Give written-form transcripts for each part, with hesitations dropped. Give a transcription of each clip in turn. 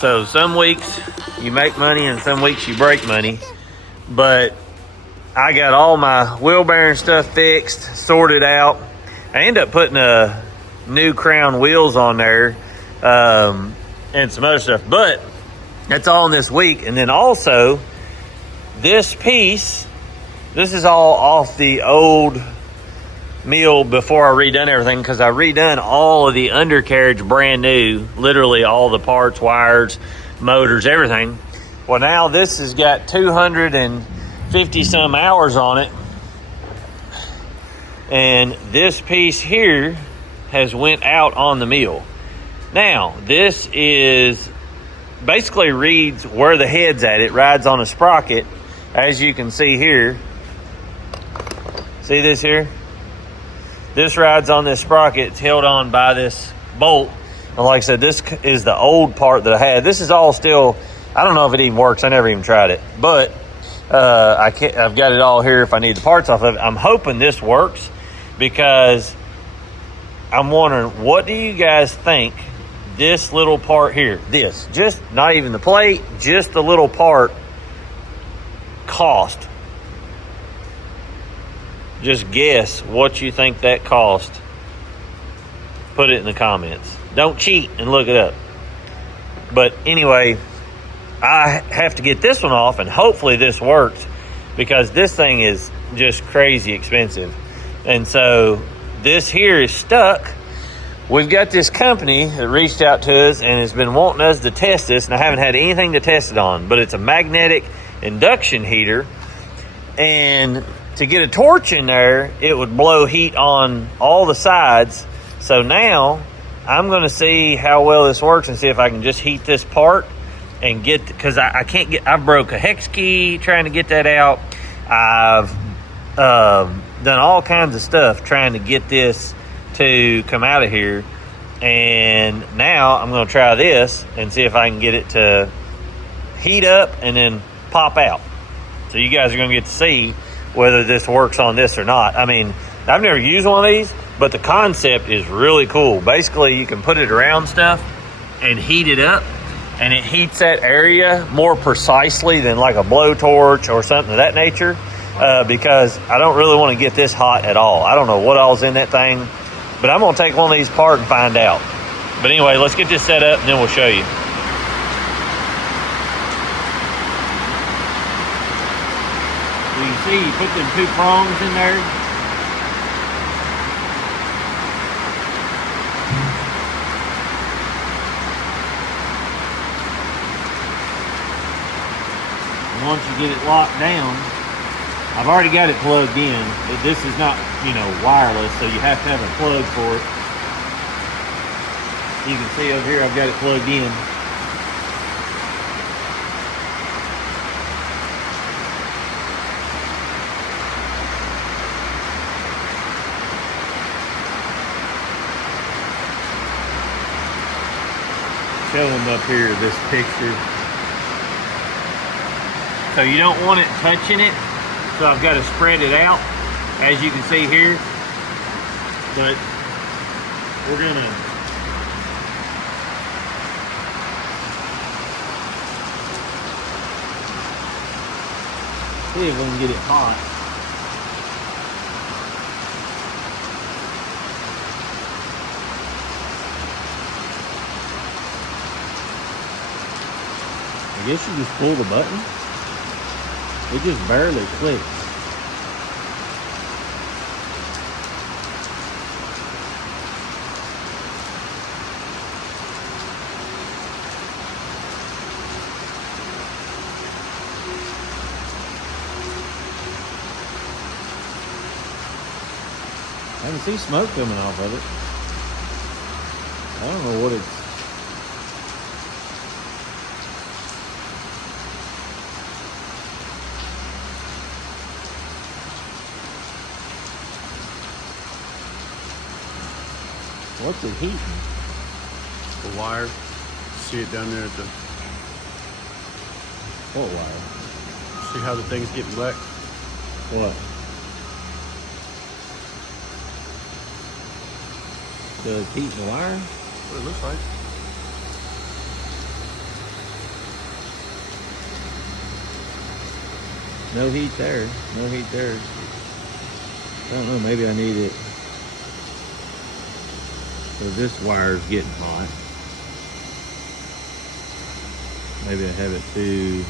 So some weeks you make money and some weeks you break money. But I got all my wheel bearing stuff fixed, sorted out. I ended up putting a new crown wheels on there and some other stuff. But that's all in this week. And then also this piece, this is all off the old mill before I redone everything, because I redone all of the undercarriage brand new, literally all the parts, wires, motors, everything. Well, now this has got 250 some hours on it, and this piece here has went out on the mill. Now this is basically reads where the head's at. It rides on a sprocket, as you can see here. See this here? This rides on this sprocket. It's held on by this bolt. And like I said, this is the old part that I had. This is all still, I don't know if it even works. I never even tried it. But I've got it all here if I need the parts off of it. I'm hoping this works, because I'm wondering, what do you guys think this little part here, this, just not even the plate, just the little part, cost? Just guess what you think that cost. Put it in the comments. Don't cheat and look it up. But anyway, I have to get this one off, and hopefully this works, because this thing is just crazy expensive. And so this here is stuck. We've got this company that reached out to us and has been wanting us to test this, and I haven't had anything to test it on, but it's a magnetic induction heater. And to get a torch in there, it would blow heat on all the sides. So now I'm going to see how well this works and see if I can just heat this part and get, because I can't get, I broke a hex key trying to get that out. I've done all kinds of stuff trying to get this to come out of here. And now I'm going to try this and see if I can get it to heat up and then pop out. So you guys are going to get to see whether this works on this or not. I mean, I've never used one of these, but the concept is really cool. Basically, you can put it around stuff and heat it up, and it heats that area more precisely than like a blowtorch or something of that nature, because I don't really want to get this hot at all. I don't know what all's in that thing, but I'm going to take one of these apart and find out. But anyway, let's get this set up and then we'll show you. You can see you put them two prongs in there. And once you get it locked down, I've already got it plugged in. This is not, wireless, so you have to have a plug for it. You can see over here I've got it plugged in. Show them up here this picture. So you don't want it touching it, so I've got to spread it out, as you can see here. But we're gonna see if we can get it hot. I guess you just pull the button. It just barely clicks. I can see smoke coming off of it. I don't know what it's. What's it heating? The wire. See it down there at the... What wire? See how the thing's getting black? What? Does it heat the wire? What it looks like. No heat there. No heat there. I don't know, maybe I need it. So this wire's getting hot. Maybe I have it too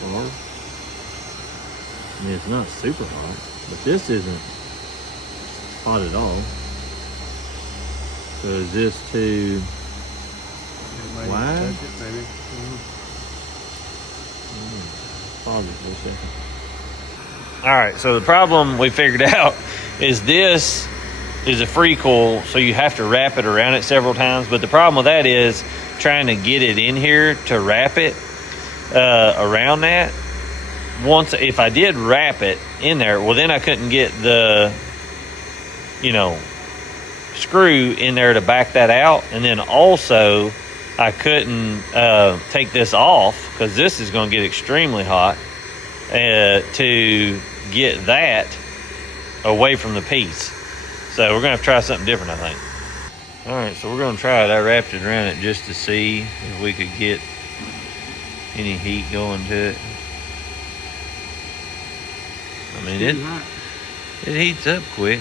far. I mean, it's not super hot, but this isn't hot at all. So is this too wide? Maybe. Pause it for a second. All right, so the problem we figured out is this is a free coil, so you have to wrap it around it several times. But the problem with that is trying to get it in here to wrap it around that. Once, if I did wrap it in there, well, then I couldn't get the, screw in there to back that out. And then also I couldn't take this off because this is going to get extremely hot to get that away from the piece. So we're going to have to try something different, I think. All right, so we're going to try it. I wrapped it around it just to see if we could get any heat going to it. I mean, it heats up quick.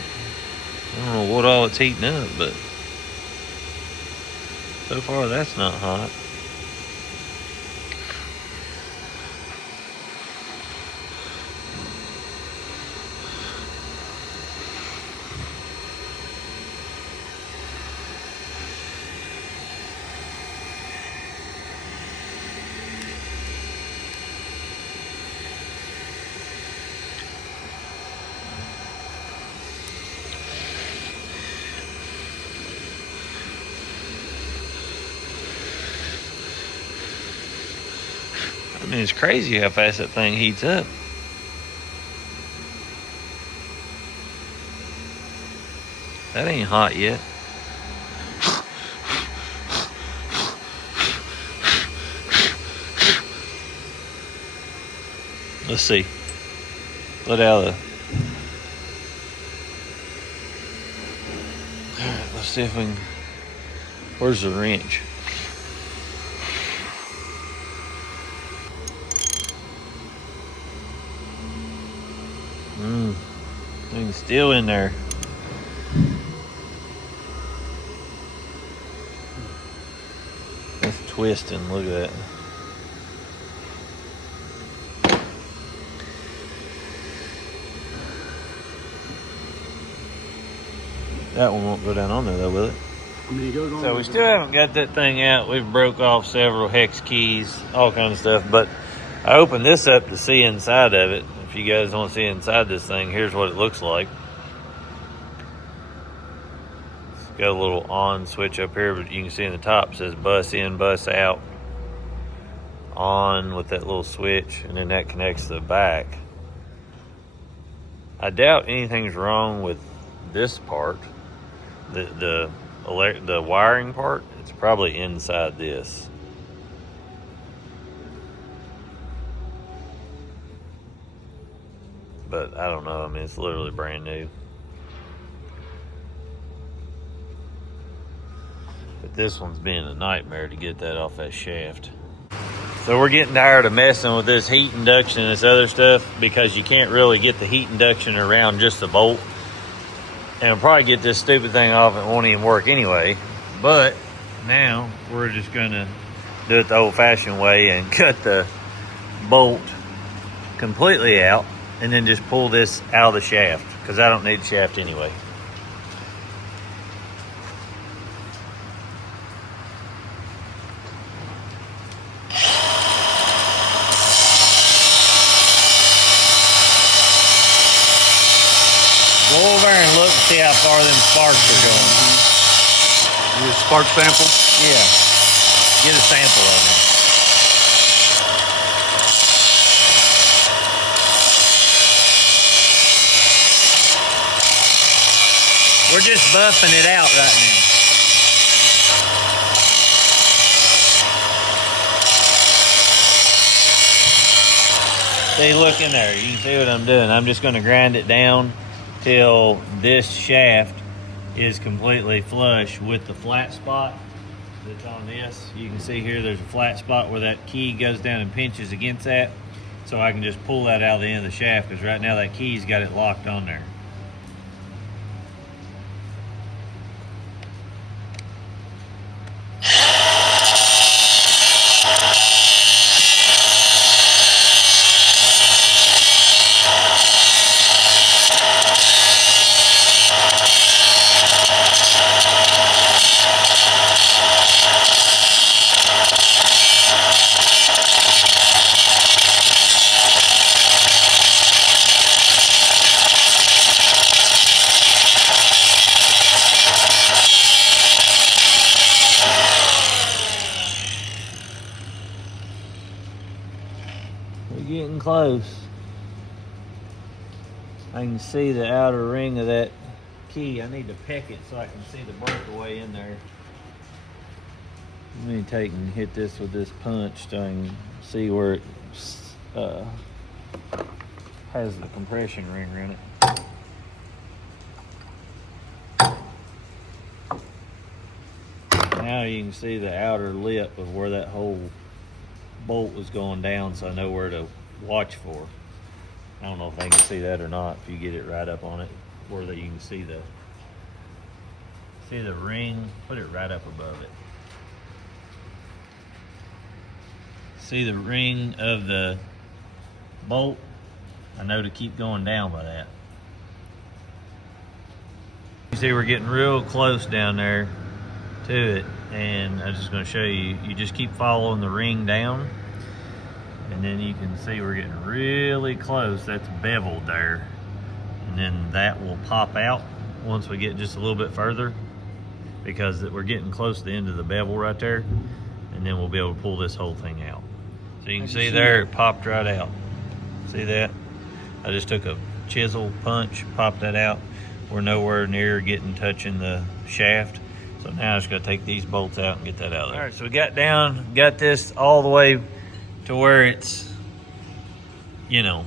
I don't know what all it's heating up, but so far that's not hot. I mean, it's crazy how fast that thing heats up. That ain't hot yet. Let's see. Let out the... Alright, let's see if we can... Where's the wrench? Thing's still in there. That's twisting, look at that. That one won't go down on there though, will it? I mean, it goes on. So we still haven't got that thing out. We've broke off several hex keys, all kinds of stuff, but I opened this up to see inside of it. If you guys want to see inside this thing, here's what it looks like. It's got a little on switch up here, but you can see in the top it says bus in, bus out. On with that little switch, and then that connects to the back. I doubt anything's wrong with this part. The wiring part, it's probably inside this. But I don't know, I mean, it's literally brand new. But this one's being a nightmare to get that off that shaft. So we're getting tired of messing with this heat induction and this other stuff because you can't really get the heat induction around just the bolt. And I'll probably get this stupid thing off and it won't even work anyway. But now we're just gonna do it the old fashioned way and cut the bolt completely out and then just pull this out of the shaft because I don't need the shaft anyway. Go over there and look and see how far them sparks are going. You need a spark sample? Yeah. Get a sample of them. We're just buffing it out right now. See, look in there. You can see what I'm doing. I'm just going to grind it down till this shaft is completely flush with the flat spot. that's on this. You can see here there's a flat spot where that key goes down and pinches against that. So I can just pull that out of the end of the shaft, because right now that key's got it locked on there. We're getting close. I can see the outer ring of that key. I need to peck it so I can see the breakaway in there. Let me take and hit this with this punch so I can see where it has the compression ring in it. Now you can see the outer lip of where that whole bolt was going down, so I know where to watch for. I don't know if they can see that or not. If you get it right up on it, where that you can see the ring, put it right up above it. See the ring of the bolt? I know to keep going down by that. You see we're getting real close down there to it, and I'm just going to show you. You just keep following the ring down, and then you can see we're getting really close. That's beveled there, and then that will pop out once we get just a little bit further, because we're getting close to the end of the bevel right there, and then we'll be able to pull this whole thing out. So you can see there, it popped right out. See that? I just took a chisel punch, popped that out. We're nowhere near touching the shaft. So now I just gotta take these bolts out and get that out of there. All right, so we got this all the way to where it's, you know,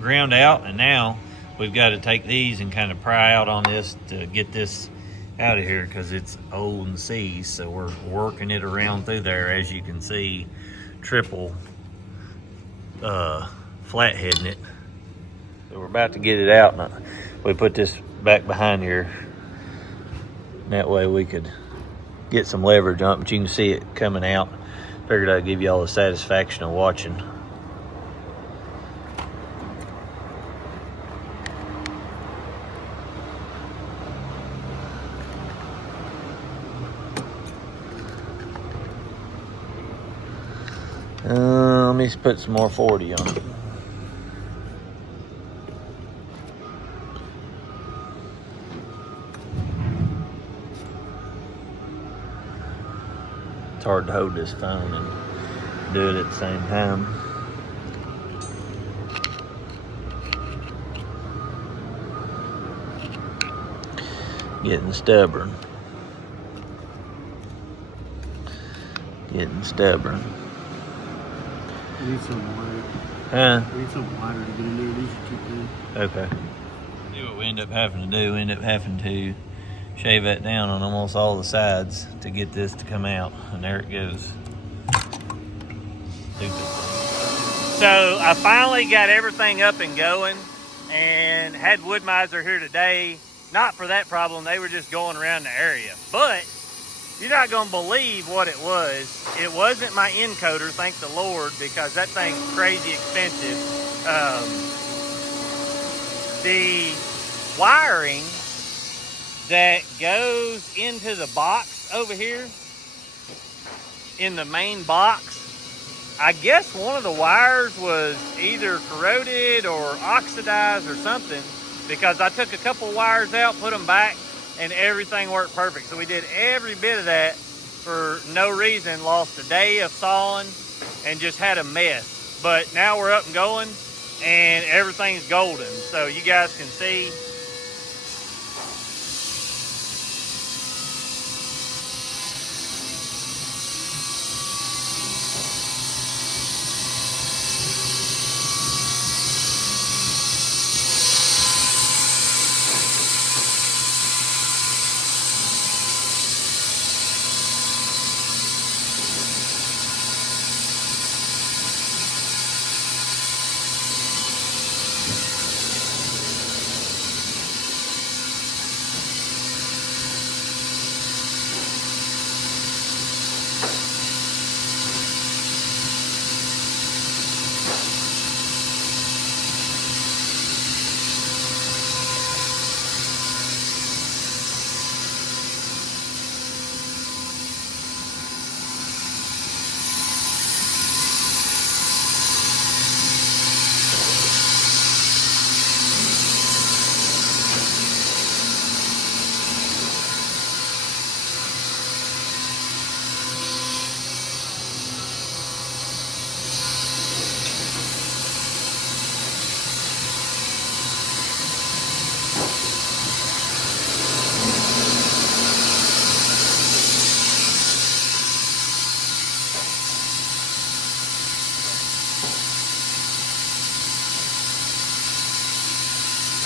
ground out, and now we've got to take these and kind of pry out on this to get this out of here, because it's old and seized. So we're working it around through there, as you can see, triple flatheading it. So we're about to get it out, and we put this back behind here. That way we could get some leverage on it, but you can see it coming out. Figured I'd give you all the satisfaction of watching. Let me just put some more 40 on it. It's hard to hold this phone and do it at the same time. Getting stubborn. Getting stubborn. We need something wider. Huh? We need something wider to get in there. These are too thin. Okay. See what we end up having to do. We end up having to shave that down on almost all the sides to get this to come out. And there it goes. Stupid. So I finally got everything up and going, and had Woodmizer here today. Not for that problem. They were just going around the area. But you're not going to believe what it was. It wasn't my encoder, thank the Lord, because that thing's crazy expensive. The wiring that goes into the box over here, in the main box, I guess one of the wires was either corroded or oxidized or something, because I took a couple wires out, put them back, and everything worked perfect. So we did every bit of that for no reason, lost a day of sawing, and just had a mess. But now we're up and going, and everything's golden. So you guys can see.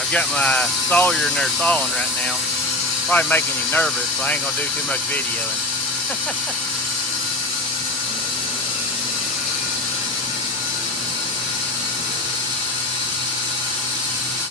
I've got my sawyer in there sawing right now. Probably making him nervous, so I ain't gonna do too much videoing.